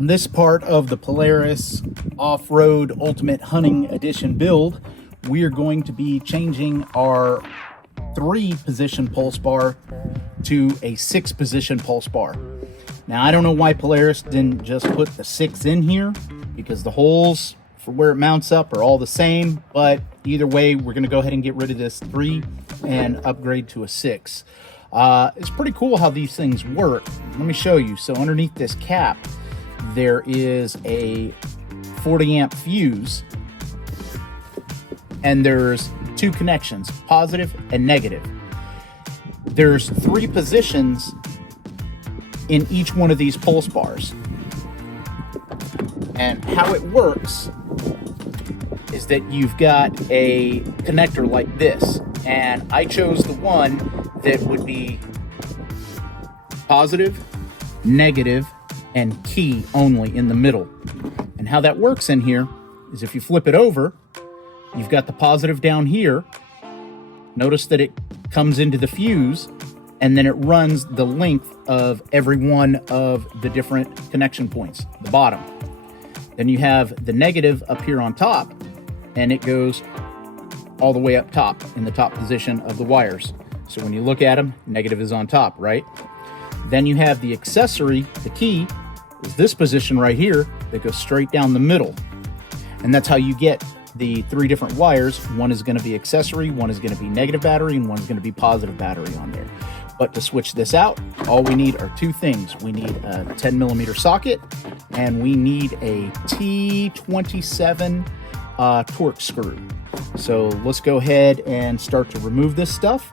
On this part of the Polaris Off-Road Ultimate Hunting Edition build, we are going to be changing our 3-position pulse bar to a 6-position pulse bar. Now, I don't know why Polaris didn't just put the 6 in here, because the holes for where it mounts up are all the same, but either way, we're going to go ahead and get rid of this 3 and upgrade to a 6. It's pretty cool how these things work. Let me show you. So underneath this cap, there is a 40 amp fuse, and there's 2 connections, positive and negative. There's 3 positions in each one of these pulse bars. And how it works is that you've got a connector like this, and I chose the one that would be positive, negative, and key only in the middle. And how that works in here is if you flip it over, you've got the positive down here. Notice that it comes into the fuse, and then it runs the length of every one of the different connection points, the bottom. Then you have the negative up here on top, and it goes all the way up top in the top position of the wires. So when you look at them, negative is on top, right? Then you have the accessory, the key, is this position right here that goes straight down the middle. And that's how you get the 3 different wires. One is going to be accessory, one is going to be negative battery, and one is going to be positive battery on there. But to switch this out, all we need are 2 things. We need a 10mm socket, and we need a T27 Torx screw. So let's go ahead and start to remove this stuff.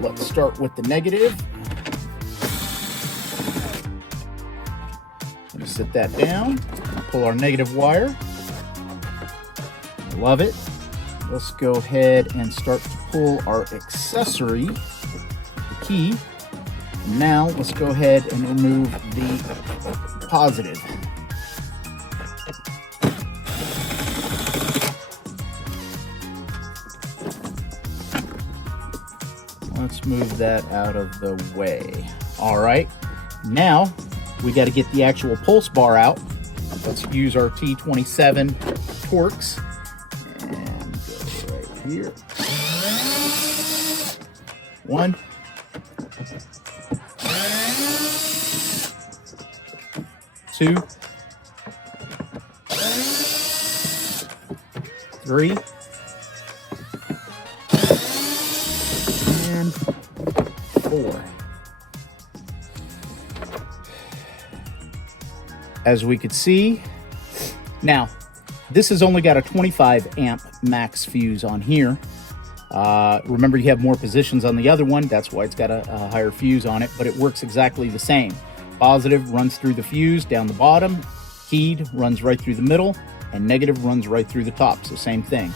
Let's start with the negative. Let me set that down. Pull our negative wire. Love it. Let's go ahead and start to pull our accessory, the key. Now let's go ahead and remove the positive. Let's move that out of the way. All right, now we got to get the actual pulse bar out. Let's use our T27 Torx and go right here. 1, 2, 3, and 4. As we could see, now this has only got a 25 amp max fuse on here. Remember, you have more positions on the other one. That's why it's got a higher fuse on it, but it works exactly the same. Positive runs through the fuse down the bottom, keyed runs right through the middle, and negative runs right through the top. So same thing.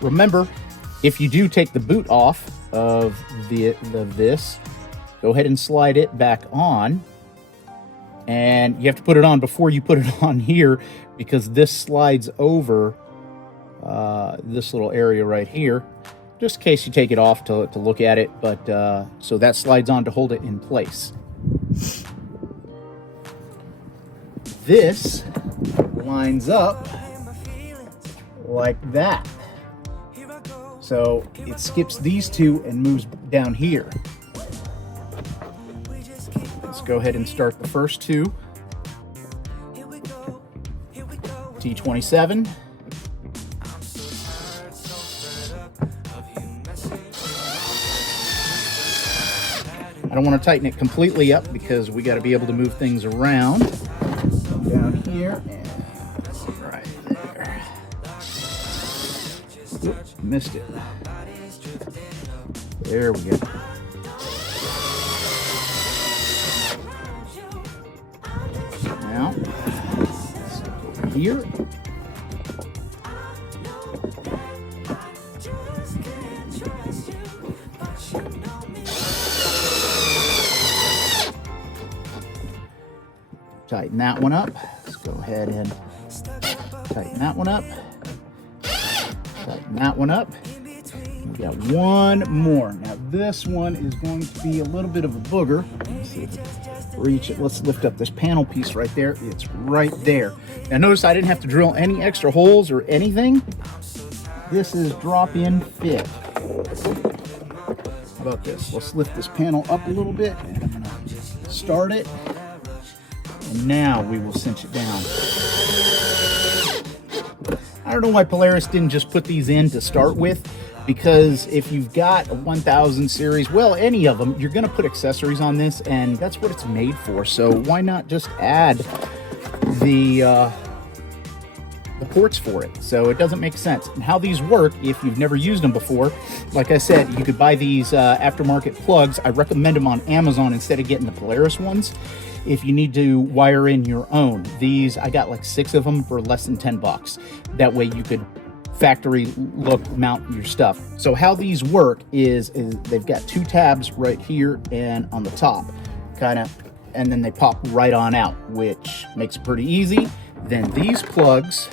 Remember, if you do take the boot off of this, go ahead and slide it back on, and you have to put it on before you put it on here, because this slides over this little area right here, just in case you take it off to look at it, but so that slides on to hold it in place. This lines up like that. So it skips these 2 and moves down here. Let's go ahead and start the first 2. T27. I don't want to tighten it completely up because we got to be able to move things around. Down here and right there. Oops, missed it. There we go. Now, stick over here. Tighten that one up. Let's go ahead and tighten that one up. Tighten that one up. We got one more. Now This one is going to be a little bit of a booger. Let's see if I can reach it. Let's lift up this panel piece right there. It's right there. Now notice I didn't have to drill any extra holes or anything. This is drop-in fit. How about this? Let's lift this panel up a little bit, and I'm gonna start it. And now we will cinch it down. I don't know why Polaris didn't just put these in to start with, because if you've got a 1000 series, well, any of them, you're gonna put accessories on this, and that's what it's made for. So why not just add the ports for it? So it doesn't make sense. And how these work, if you've never used them before, like I said, you could buy these aftermarket plugs. I recommend them on Amazon instead of getting the Polaris ones. If you need to wire in your own, these, I got like 6 of them for less than 10 bucks. That way you could factory look mount your stuff. So how these work is they've got 2 tabs right here and on the top, kind of, and then they pop right on out, which makes it pretty easy. Then these plugs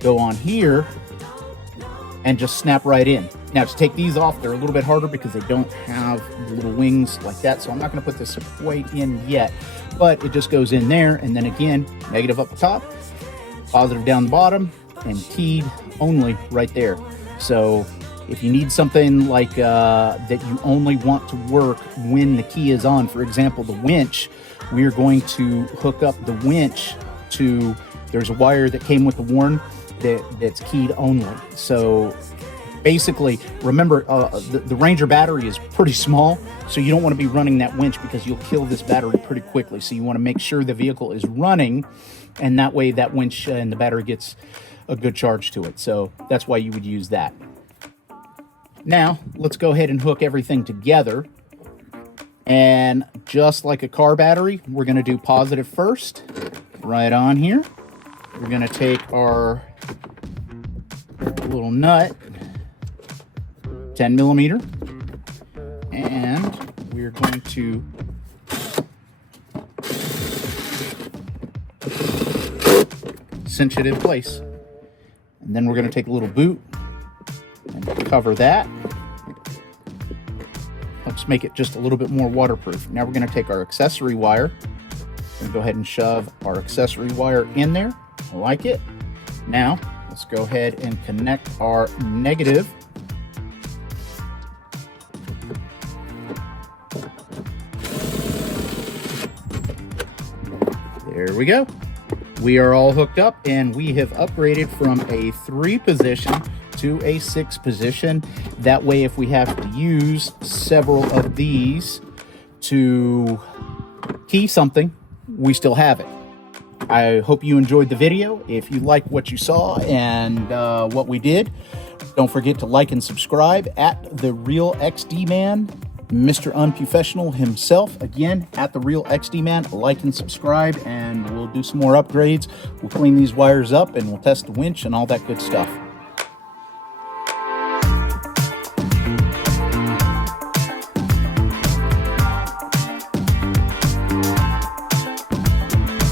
go on here and just snap right in. Now to take these off, they're a little bit harder because they don't have little wings like that, so I'm not going to put this quite in yet, but it just goes in there, and then again, negative up the top, positive down the bottom, and keyed only right there. So if you need something like that you only want to work when the key is on, for example, the winch, we're going to hook up the winch to, there's a wire that came with the Warn that's keyed only. So basically, remember, the Ranger battery is pretty small, so you don't want to be running that winch because you'll kill this battery pretty quickly. So you want to make sure the vehicle is running, and that way that winch and the battery gets a good charge to it. So that's why you would use that. Now, let's go ahead and hook everything together. And just like a car battery, we're going to do positive first, right on here. We're going to take our little nut, 10 millimeter, and we're going to cinch it in place. And then we're going to take a little boot and cover that. Helps make it just a little bit more waterproof. Now we're going to take our accessory wire and go ahead and shove our accessory wire in there. I like it. Now let's go ahead and connect our negative. There we go. We are all hooked up, and we have upgraded from a 3 position to a 6 position. That way, if we have to use several of these to key something, we still have it. I hope you enjoyed the video. If you like what you saw and what we did, don't forget to like and subscribe at The Real XDMAN, Mr. UnPewFessional himself. Again, at The Real XDMAN, like and subscribe, and we'll do some more upgrades. We'll clean these wires up, and we'll test the winch and all that good stuff.